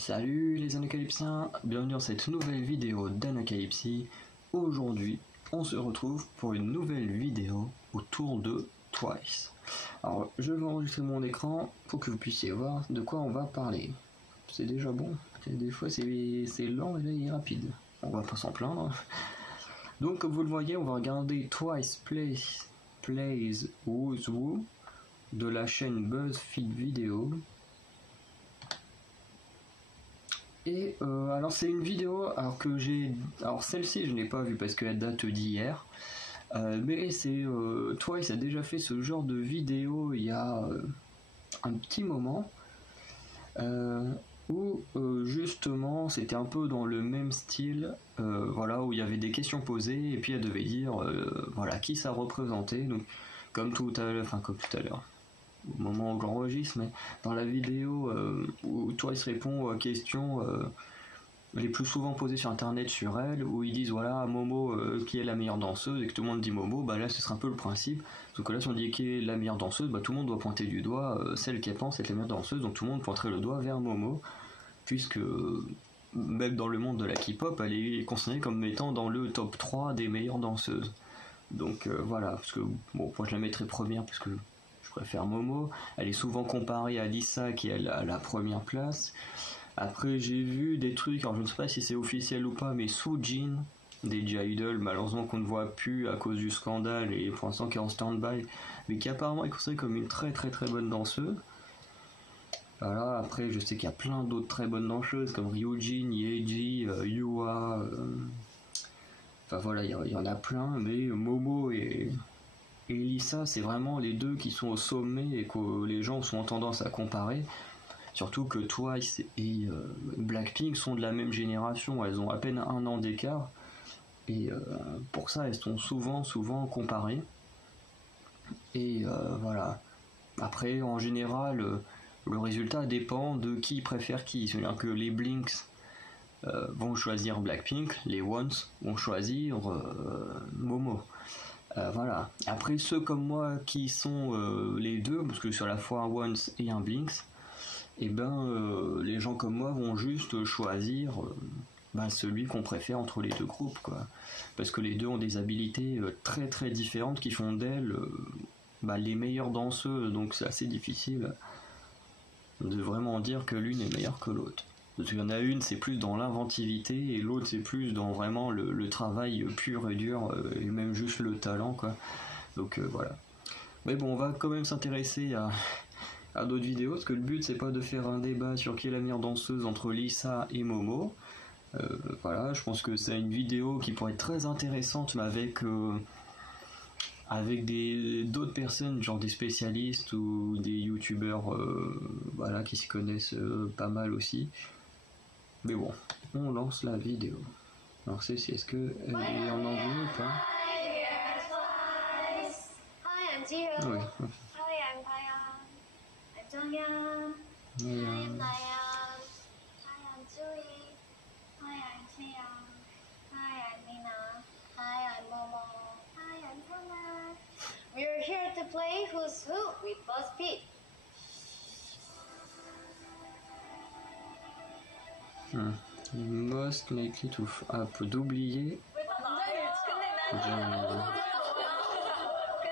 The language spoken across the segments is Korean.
Salut les Anacalypsiens, bienvenue dans cette nouvelle vidéo d'Anacalypsie. Aujourd'hui, on se retrouve pour une nouvelle vidéo autour de Twice. Alors, je vais enregistrer mon écran pour que vous puissiez voir de quoi on va parler. C'est déjà bon, des fois c'est lent et là il est rapide. On va pas s'en plaindre. Donc, comme vous le voyez, on va regarder Twice Plays Who's Who de la chaîne BuzzFeed Video. Et alors c'est une vidéo alors celle-ci je n'ai pas vue parce qu'elle date d'hier, mais c'est Twice a déjà fait ce genre de vidéo il y a un petit moment où justement c'était un peu dans le même style, voilà, où il y avait des questions posées et puis elle devait dire voilà qui ça représentait. Donc comme tout à l'heure au moment où j'enregistre, mais dans la vidéo où Twice répond aux questions les plus souvent posées sur internet sur elle, où ils disent voilà Momo qui est la meilleure danseuse et que tout le monde dit Momo, bah là ce serait un peu le principe, sauf que là si on dit qui est la meilleure danseuse, bah tout le monde doit pointer du doigt celle qu'elle pense être la meilleure danseuse, donc tout le monde pointerait le doigt vers Momo, puisque même dans le monde de la K-pop, elle est considérée comme étant dans le top 3 des meilleures danseuses. Donc voilà, parce que bon, moi je la mettrais première parce que je préfère Momo. Elle est souvent comparée à Lisa qui est à la première place. Après j'ai vu des trucs, alors je ne sais pas si c'est officiel ou pas, mais Soojin des J-Idol, malheureusement qu'on ne voit plus à cause du scandale et pour l'instant qui est en stand-by, mais qui apparemment est considérée comme une très très très bonne danseuse. Voilà, après je sais qu'il y a plein d'autres très bonnes danseuses comme Ryujin, Yeji, Yua, enfin voilà, il y en a plein, mais Momo et Lisa, c'est vraiment les deux qui sont au sommet et que les gens ont tendance à comparer. Surtout que Twice et Blackpink sont de la même génération, elles ont à peine un an d'écart. Et pour ça, elles sont souvent comparées. Et voilà. Après, en général, le résultat dépend de qui préfère qui. C'est-à-dire que les Blinks vont choisir Blackpink, les Ones vont choisir Momo. Voilà. Après, ceux comme moi qui sont les deux, parce que sur la fois un Once et un Blinks, et les gens comme moi vont juste choisir celui qu'on préfère entre les deux groupes, quoi. Parce que les deux ont des habilités très très différentes qui font d'elles les meilleures danseuses, donc c'est assez difficile de vraiment dire que l'une est meilleure que l'autre. Parce qu'il y en a une, c'est plus dans l'inventivité, et l'autre, c'est plus dans vraiment le travail pur et dur, et même juste le talent, quoi. Donc voilà. Mais bon, on va quand même s'intéresser à d'autres vidéos, parce que le but, c'est pas de faire un débat sur qui est la meilleure danseuse entre Lisa et Momo. Voilà, je pense que c'est une vidéo qui pourrait être très intéressante, mais avec d'autres personnes, genre des spécialistes ou des youtubeurs voilà, qui s'y connaissent pas mal aussi. Mais bon, on lance la vidéo. Alors Cécile, est-ce qu'elle est en anglais ou pas? Hi, I'm Jiro. Oui. Hi, I'm Taeyeon. I'm Jonghyun. Oui, Hi, I'm Nayeon. Hi, I'm Jui. Hi, I'm Chaeyoung. Hi, I'm Mina. Hi, I'm Momo. Hi, I'm Sana. We're here to play Who's Who with BuzzFeed. Most likely to d'oublier. 근데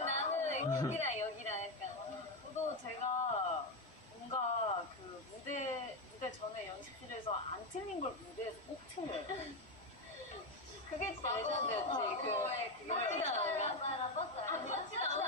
나는 여기랑 약간 저도 제가 뭔가 그 무대 전에 연습실에서 안 틀린 걸 무대에서 꼭 틀려요. 그게 진짜 레전드였지. 그게 맞지도 않은가? 맞지도 않아.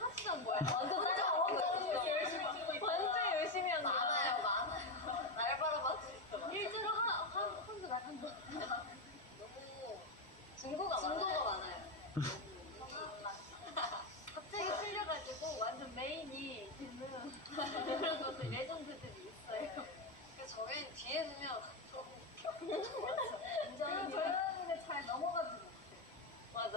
하시던 거야. 완전 열심히 한 거야. 많아요. 날 바라봐 주시더라. 일주일에 한두 나간 거. 너무 증거가 많아요. 갑자기 틀려가지고 완전 메인이 되는 그런 것들 레전드들이 있어요. 그래서 저희는 뒤에 서면 조금 그리고 저희는 잘 넘어가지 못해. 맞아.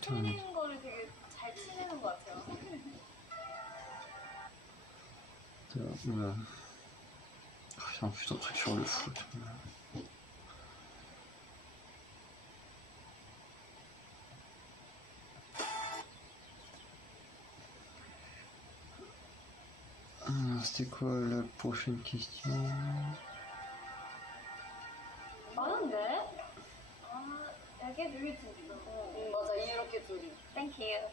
틀리는 거를 되게 잘 치는 것 같아요. Oula. Putain, un truc sur le foot. C'était quoi la prochaine question? 많은데? 이렇게 둘이 맞아, 이렇게 둘이. Thank you.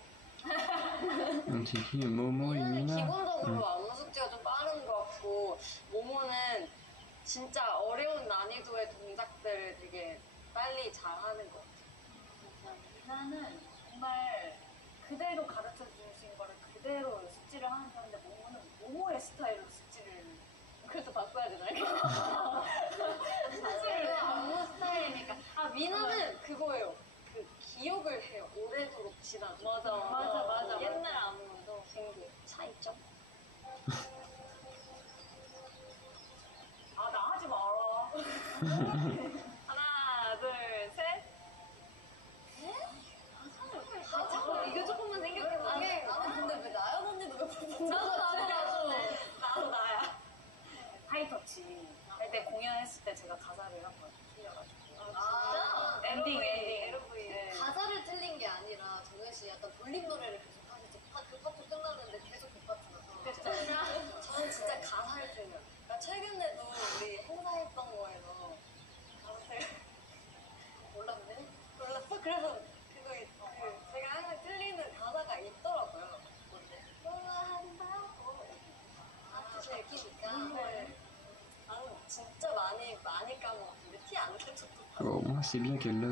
C'est qui? Momo et 미나는 Mina? 기본적으로 안무 숙제가 좀 빠른 것 같고, 모모는 진짜 어려운 난이도의 동작들을 되게 빨리 잘하는 것 같아. 미나는 정말 그대로 가르쳐 주신 거를 그대로 숙지를 하는 편인데 모모는 모모의 스타일로 숙지를 그래서 바꿔야 되나? 숙제를 안무 스타일이니까. 아, 미나는 그거예요. 그 기억을 해요. 오래도록 지나죠. 맞아. 옛날 안무도 신기해. 차이점? 아, 나 하지 마라. 하나, 둘, 셋. 아, 잠깐만, 이거 조금만 생각해봐. 나는 근데 왜 나연 언니도 몇 번 나도 나야. 하이터치 할 때 공연했을 때 제가 가사를 한번 틀려가지고 아, 엔딩. LV. 네. 가사를 틀린 게 아니라 정현 씨 약간 돌림 노래를 계속 하시죠. 그 파트 끝나는데 계속 그 파트 나서. 저는 진짜 가사를 틀려요. 그러니까 최근에도 우리 행사했던 거에서 가사를 몰랐네? 몰랐어? 그래서 제가 항상 틀리는 가사가 있더라고요. 뭔데? 좋아한다고 하트 즐기니까. 네. 나는 진짜 많이 까먹었는데 티 안 나죠? Au moins, c'est bien qu'elle l'a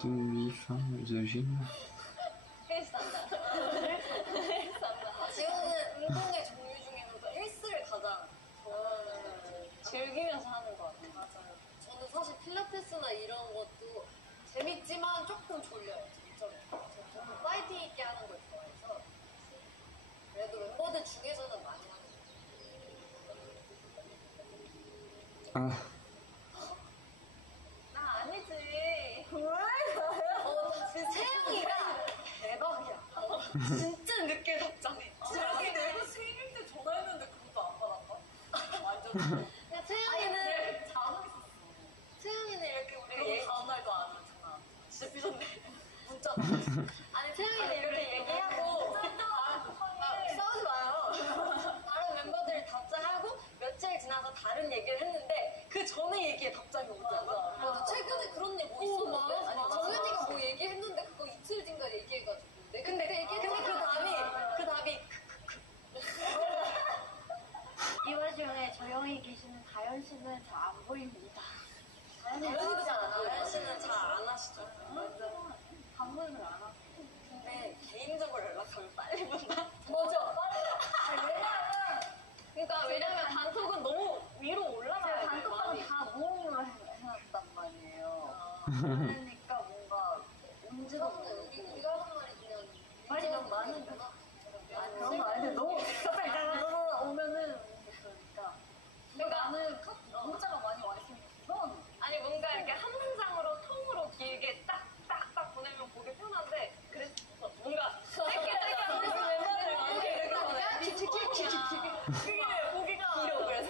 tout fin de gym. 헬스한다. 지호는 운동의 종류 중에서도 헬스를 가장 좋아하는 즐기면서 하는 것 같아요. 맞아요. 저는 사실 필라테스나 이런 것도 재밌지만 조금 졸려요. 저는 조금 파이팅 있게 하는 걸 좋아해서 그래도 멤버들 중에서는 많이 하는 것 같아요. Ah, 나 아니지. 왜? 세영이가 대박이야. 진짜 늦게 답장해. 저기 내가 생일 때 전화했는데 그것도 안 받았다? 완전 야, 채영이는 자고 있었어. 채영이는 이렇게 우리가 그리고 다음날도 안 오잖아. 진짜 삐졌네. 문자. 아니 채영이는 이렇게 얘기하고 싸우지 마요. 다른 멤버들 답장하고 며칠 지나서 다른 얘기를 했는데 그 전에 얘기에 답장이 오잖아. 맞아. 최근에 그런 일 뭐 있었는데? 아니 정현이가 뭐 얘기했는데 그거 이틀 뒤인가 얘기해가지고. 근데 그 답이 이 와중에 조용히 계시는 다현 씨는 잘 안 보입니다. 다현이도 잘 안 하고 다현 씨는 잘 안 하시죠. 완전 방문을 안 하고. 근데 개인적으로 연락하면 빨리 본다? 맞아. 왜냐면 단톡은 너무 위로 올라가야 돼. 단톡방은 다 모음으로 해놨단 말이에요. 그러니까 뭔가 뭔지도 모르고. 우리가 하는 말이 그냥 말이 너무 많으니까. 그런 거 아닌데 너무 갑자기 오면은 그러니까. 나는 문자가 많이 와 있으면 이상한 아니 뭔가 이렇게 한 문장으로 통으로 길게 딱딱딱 보내면 보기 편한데 그래서 뭔가 짧게 하는 거 멤버들이 많은데 그게 보기가 길어. 그래서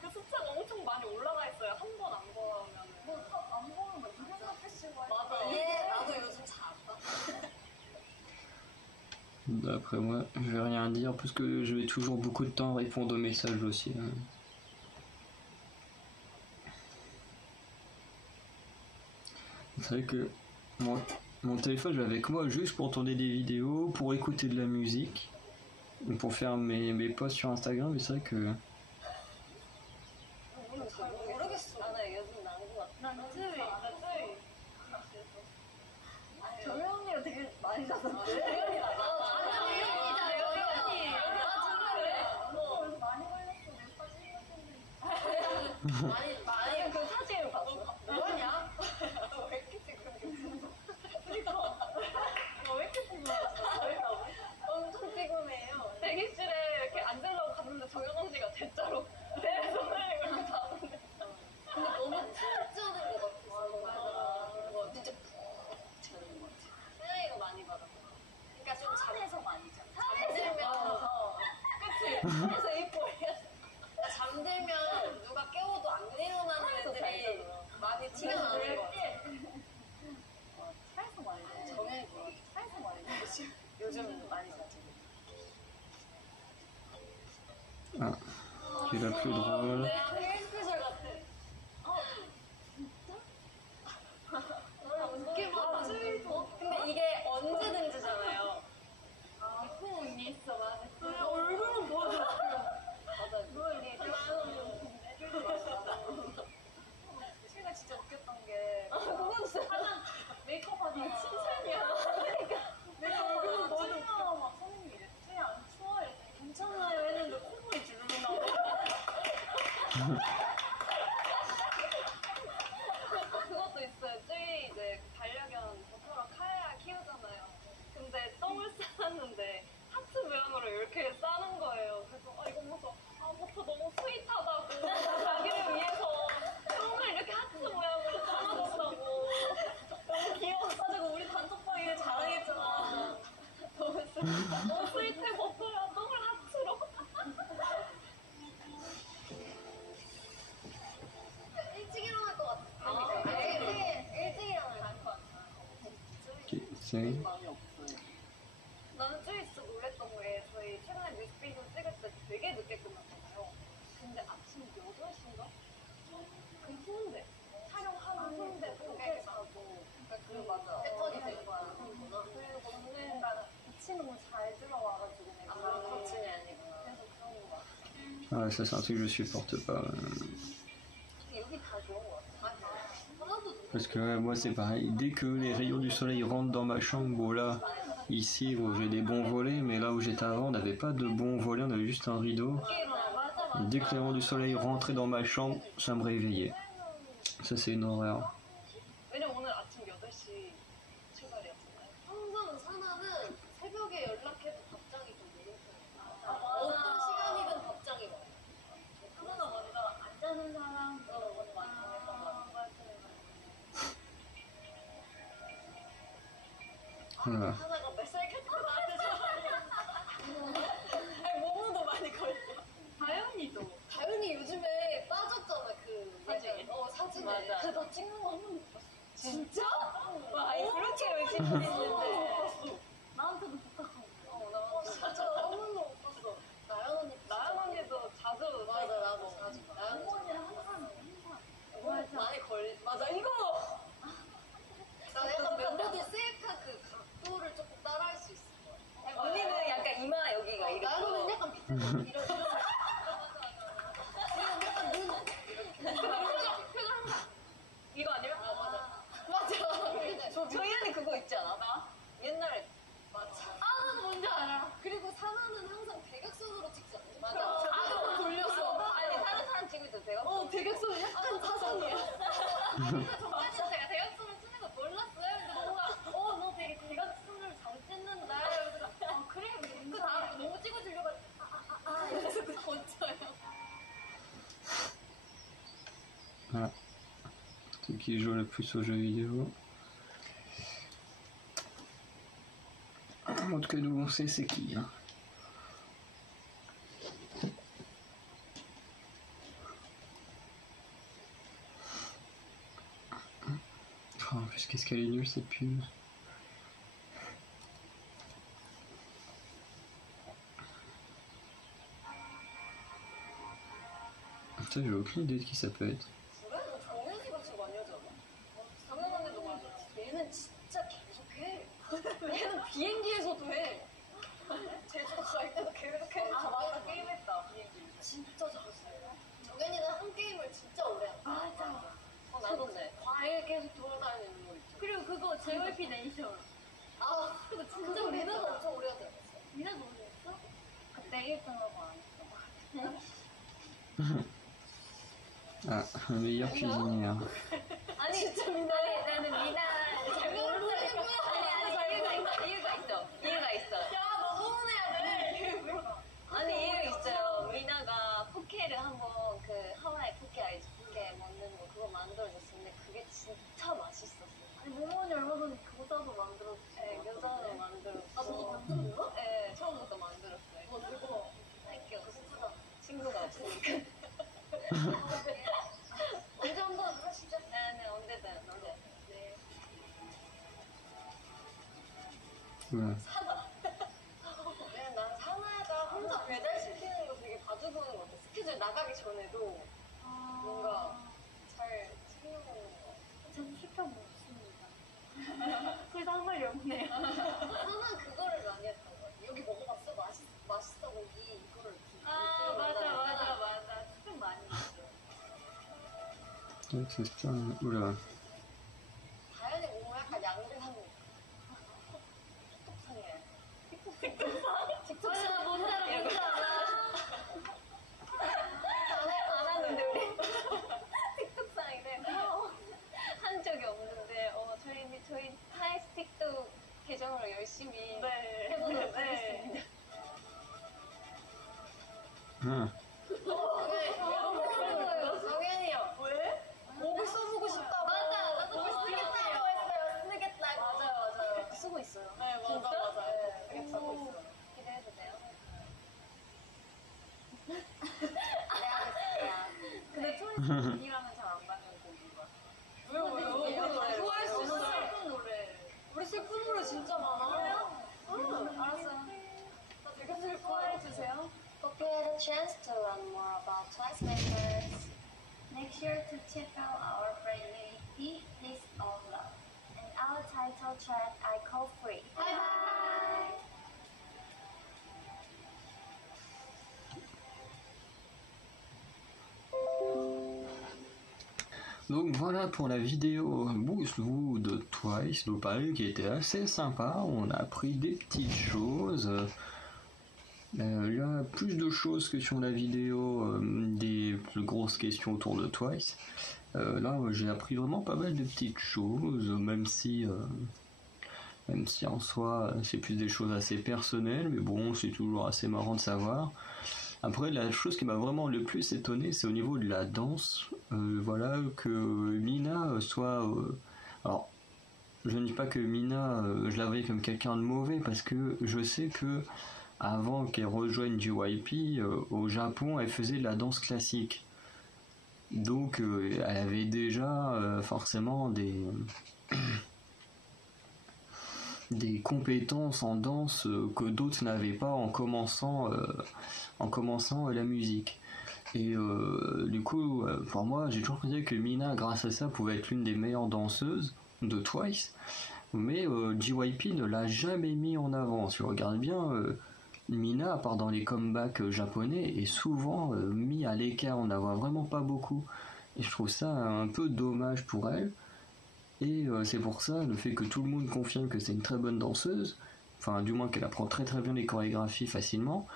그 숫자가 엄청 많이 올라가 있어요. 한 번 안 보면은 뭐안 보면 막 200만 씩 와. 맞아. 나도 요즘 잘 안 봐. d'après moi, je vais rien dire parce que je vais toujours beaucoup de temps répondre aux messages aussi. Hein. C'est vrai que mon téléphone, je l'avais avec moi juste pour tourner des vidéos, pour écouter de la musique, pour faire mes posts sur Instagram, mais c'est vrai que... 잘 모르겠어. 나 요즘 난것 같아. 난 트위. 정현 언니가 되게 많이 잤는데. 많이 그 사진을 봤어. 뭐하냐? 왜 이렇게 찍은 그러니까 왜 이렇게 피곤하셨어? 엄청 피곤해요. 대기실에 이렇게 앉으려고 갔는데 정연 언니가 대자로 내 손을 이렇게 잡는데 근데 너무 진짜 하는 것 같았어. 맞아. 진짜 푹 자는 것 같아. 세영이가 많이 받았어. 그러니까 좀 산에서 많이 자. 잠들면서 그치? 그래서 이 꼴이야. 잠들면 누가 깨워도 안 일어나는 애들이 많이 티가 나는 것 같아. 차에서 많이 자. 정현이 뭐야? 차에서 많이 자. 요즘 많이 자지. Ah, qui est la plus drôle. 내 스페셜 같아. 웃기만 하지. 근데 이게 언제든지잖아요. 콩이 있어, 맞아. 얼굴만 보여줘. 맞아. 물이 제가 진짜 웃겼던 게 그건 진짜 하나 메이크업 하다가 칭찬이야. 내가 얼굴만 보여주면 막 선생님이 이래. 쟤안 추워? 이랬더니 괜찮아요 했는데 콧물이 주르륵 나오고. 그것도 있어요. 저희 이제 반려견 버터랑 카야 키우잖아요. 근데 똥을 싸놨는데 하트 모양으로 이렇게 싸는 거예요. 그래서 이거 보면서 버터 너무 스윗하다고 자기를 위해서 똥을 이렇게 하트 모양으로 싸놨다고 너무 귀여워가지고 우리 단톡방에 자랑했잖아. 너무 스윗해 버터야 똥을 하트로. 일찍 일어날 것 같아. 일찍 일어날 것 같아. Qui c'est? 나는 좀 진짜 놀랬던 게 저희 최근에 뮤직비디오 찍을 때 되게 늦게 끝났잖아요. 근데 아침 8시인가? 그 후인데 촬영하는 후인데 그게 자고 맞아. 패턴이 된 거야. 그리고 오늘 나는 빛이 너무 잘 들어와가지고 내가 거침이 아니구나. 그래서 그런 거 같아. Ah ouais, ça c'est un truc que je supporte pas. 근데 여기 다 좋은 거 같아. Parce que ouais, moi c'est pareil. Dès que les rayons du soleil rentrent dans ma chambre, bon là, ici où j'ai des bons volets, mais là où j'étais avant, on n'avait pas de bons volets, on avait juste un rideau. 맞아. Dès que les rayons du soleil rentraient dans ma chambre, ça me réveillait. Ça c'est une horreur. 왜냐면 오늘 아침 8시 출발이었잖아요. 항상 사나는 새벽에 연락해도 답장이 좀 늦은 편이야. 어떤 시간이든 답장이 와. 하나는 먼저 안 자는 사람 먼저 많이 보냈던 것 같아요. Voilà. 하나가 뱃살 켰다 나한테 전화해. 아니, 모모도 많이 걸려. 다현이도 다현이 요즘에 빠졌잖아, 그. 사진에? 사진에. 맞아. 근데 나 찍는 거 한 번도 못 봤어. 진짜? 와, 아니, 그렇게 열심히 한 번도 했는데 못 봤어. 나한테도 부탁하고 나 진짜 한 번도 못 봤어. 나연 언니. 나연 언니도 자주 맞아, 나도 자주. 나연 언니 항상. 많이 맞아, 이거! 나 약간 멤버들 셀카 그 각도를 조금 따라할 수 있을 거야. 언니는 약간 이마 여기가 이렇게 나연은 약간 비슷해. 이런. 지금 약간 눈. 이거 아니면? 맞아. 저희 언니 그거 있지 않아? 나? 옛날에 맞아. 나도 뭔지 알아. 그리고 사나는 항상 대각선으로 찍지 않니? 맞아. 자동으로 돌려서. 아니 다른 사람 찍을 때 내가 대각선은 약간 사선이야. 정말 제가 대각선을 쓰는 거 몰랐어요. 근데 뭔가 너 되게 대각선을 잘 찍는다. 그래서 그래. 그 다음에 너무 찍어주려고 이래서 그 던져요. Voilà. Ceux qui jouent le plus aux jeux vidéo. En tout cas, nous on sait c'est qui. Hein. Oh, en plus, qu'est-ce qu'elle est nulle cette pub. Putain, j'ai aucune idée de qui ça peut être. 그래? 너 정현이가 제일 많이 하지 않아? 정현 언니도 많이 해. 얘는 진짜 계속해. 얘는 비행기에서도 해. 제주도 갈 때도 계속 해. 맞다. 게임했다. 비행기. 진짜 잘했어. 정현이는 한 게임을 진짜 오래 한다. 맞아. 나도인데. 과일 계속 돌아다니는 거 있죠. 그리고 그거 JYP 내이션. 그거 진짜 미나가 엄청 오래 하지 않았어? 미나 노래했어? 그때 1등하고 안 했어. Ah, un meilleur cuisinier. 아니 진짜 미나. 나는 미나 잘 모르니까. 아니 이유가 있어. 야, 너 소문해야 돼. 아니 이유가 있어요. 미나가 포케를 한번 그 하와이 포케 알지? 포케 먹는 거 그거 만들어줬었는데 그게 진짜 맛있었어요. 아니 모모니 얼마 전에 교자도 만들었어요. 네, 교자도 만들었어요. 너도 만들었어? 네, 처음부터 만들었어요. 대박. 할게 없어. 친구가 없으니까. 언제 한번 하시죠? 네, 언제든. 네. Voilà. 왜냐면 난 사나가 혼자 배달 시키는 거 되게 봐주고 스케줄 나가기 전에도 뭔가 잘 챙겨먹는 거. 전 수평 먹습니다. 그래서 한 말이 없네요. 하나 그거를 많이 했던 것 같아. 여기 먹어봤어? 맛있어 고기 이거를 맞아. 수평 많이 먹어요. 진짜 우리가 다현이 몸을 약간 양배하는 틱톡상이래. 맞아, 뭔지 알아. 안 하는데 우리 틱톡상인데 한 적이 없는데 저희 타이스 틱톡 계정으로 열심히 해보도록 하겠습니다. 응. 정현이요. 왜? 목을 써보고 싶다고. 맞아, 나도 목을 쓰겠다고 했어요. 쓰겠다고. 맞아요. 쓰고 있어요. 네, 맞아. 되게 쓰고 있어요. 기대해도 돼요? 근데 토니님이랑은 잘 안 가는 곡인가? 왜? 좋아할 수 있어. 슬픈 노래. 우리 슬픈 노래 진짜 많아. 알았어요. 나 되게 슬퍼해 주세요. Hope you had a chance to learn more about Twice members. Make sure to check out our playlist, This All Love, and our title track, I Call Free. Bye bye! Donc voilà pour la vidéo Boozloo de Twice, donc pareil qui était assez sympa, on a appris des petites choses. Il y a plus de choses que sur la vidéo des plus grosses questions autour de Twice. Là j'ai appris vraiment pas mal de petites choses, même si en soi c'est plus des choses assez personnelles, mais bon c'est toujours assez marrant de savoir. Après, la chose qui m'a vraiment le plus étonné, c'est au niveau de la danse. Voilà, que Mina soit... alors, je ne dis pas que Mina, je la voyais comme quelqu'un de mauvais, parce que je sais que avant qu'elle rejoigne JYP, au Japon, elle faisait de la danse classique. Donc, elle avait déjà forcément des compétences en danse que d'autres n'avaient pas en commençant la musique. Et du coup, pour moi, j'ai toujours pensé que Mina, grâce à ça, pouvait être l'une des meilleures danseuses de Twice, mais JYP ne l'a jamais mis en avant. Si on regarde bien, Mina, à part dans les comebacks japonais, est souvent mis à l'écart, on n'en voit vraiment pas beaucoup. Et je trouve ça un peu dommage pour elle. Et c'est pour ça, le fait que tout le monde confirme que c'est une très bonne danseuse, enfin du moins qu'elle apprend très très bien les chorégraphies facilement,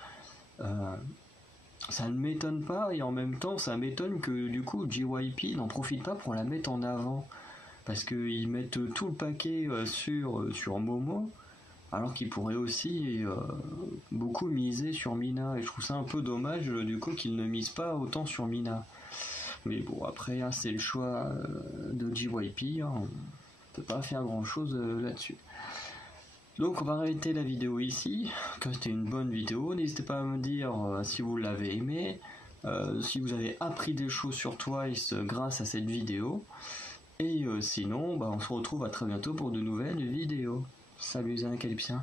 ça ne m'étonne pas, et en même temps ça m'étonne que du coup JYP n'en profite pas pour la mettre en avant, parce qu'ils mettent tout le paquet sur Momo, alors qu'ils pourraient aussi beaucoup miser sur Mina, et je trouve ça un peu dommage du coup qu'ils ne misent pas autant sur Mina. Mais bon, après, hein, c'est le choix de JYP, hein, on peut pas faire grand chose là-dessus. Donc on va arrêter la vidéo ici, que c'était une bonne vidéo. N'hésitez pas à me dire si vous l'avez aimé, si vous avez appris des choses sur Twice grâce à cette vidéo. Et sinon, on se retrouve à très bientôt pour de nouvelles vidéos. Salut les Anacalypsiens.